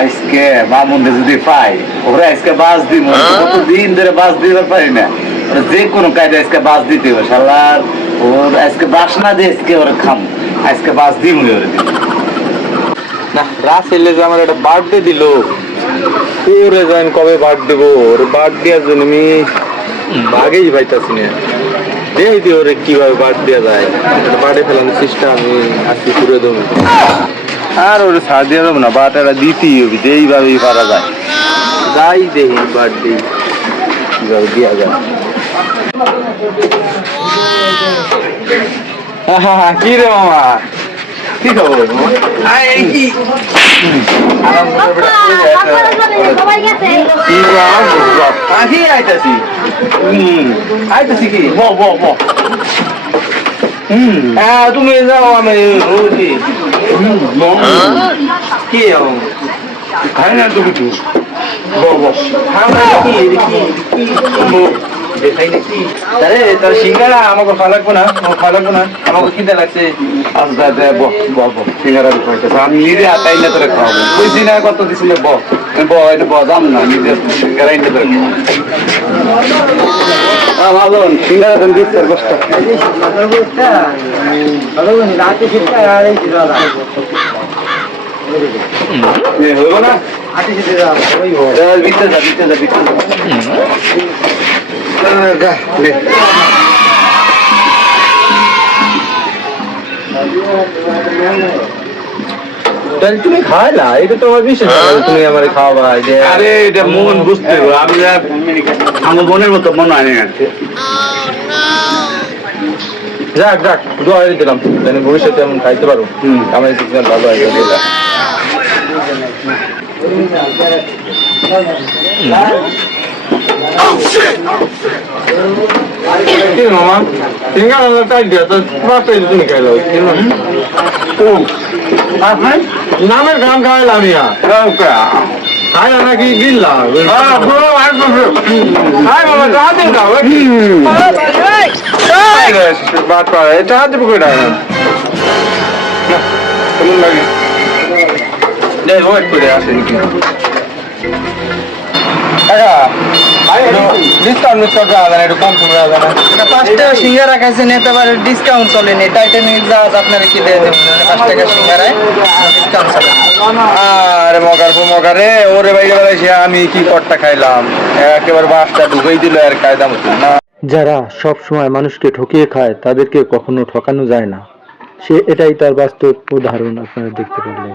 আজকে মামুনকে যদি পাই ওরা আজকে বাস দিব কতদিন ধরে বাস দিতে পারি না। যে কোনো কাজে আজকে বাস দিতে হবে শালার ওর আজকে বাস না দিয়ে আজকে ওরা খাম। আজকে বাস দিব ওরা। না রাসেলে যে আমার একটা বার্থডে দিল ওরে জান কবে বার্থ দেবো? ওর বার্থ দেওয়ার জন্য আমি আগেই পাইতাছি না। দেই দি ওরে কীভাবে বার্থ দেওয়া যায় বার্থডে ফেলানোর চেষ্টা আমি আজকে করে দেবো। আর ওরা ছাড় দিয়ে দেবো না বাটাটা দিতেই হবে যেইভাবেই পারা যায়। যাই দেখি বার্থডে কীভাবে দেওয়া যায়। কি রে মামা? কি খবর? বেটা, আইতাছি। আইতাছি কি? ব ব ব। হুম। হ্যাঁ তুমি যাও আমি রোজি হুম কি যাও খাই না তো কিছু ব ব কি? কি? কি দেখাই নাকি আরে তোর সিঙ্গারা আমাকে ফালাকবো না? আমাকে ফালাকবো না? আমাকে খিদে লাগছে। আচ্ছা দে ব ব ব সিঙ্গারা আমি নিজে আটাই না তোরা খাওয়াবো। বুঝছি না কত দিছিল? ব ব এটা ব দাম না নিজে সিঙ্গারা এনে তোরা ভালো সিঙ্গারা দেন দিচ্ছে কষ্ট হইব না বিতে যা বিতে যা বিতে যা নে তুমি এটা তো আমার ব্যাপার, তুমি আমার খাওয়াবা যে আরে এটা মন বুঝতে আমি আমার বোনের মতো মনে হয় না যাক যাক দোয়া দিলাম। ভবিষ্যতে এমন খাইতে পারো। আমার ভালো হয় এটা কি মামা সিঙ্গার আলাদা টাইট দিয়া তো পাঁচটাই তুমি খাইলো নামের গান খাইলাম ইয়া খাই নাকি গিল্লা হাই বাবা চা দিন দাও বাদ পারে চা দিব কই টাকা কেমন লাগে দে ওয়েট করে আসেন কি ডিসকাউন্ট ডিসকাউন্ট আলাদা একটু কম সময় আলাদা পাঁচ টাকা সিঙ্গারা খাইছেন এতে আবার ডিসকাউন্ট চলেনি। টাইটানিক জাহাজ আপনারা কি দিয়ে দেবেন মানে পাঁচ টাকা সিঙ্গারায় ডিসকাউন্ট চলে। আরে মগার পর মগারে ওরে বাইরে বেড়াইছে আমি কি কটটা খাইলাম? একেবারে বাসটা ঢুকেই দিল আর কায়দা মতো না। যারা সব সময় মানুষকে ঠকিয়ে খায় তাদেরকে কখনো ঠকানো যায় না। সে এটাই তার বাস্তব উদাহরণ আপনারা দেখতে পারলেন।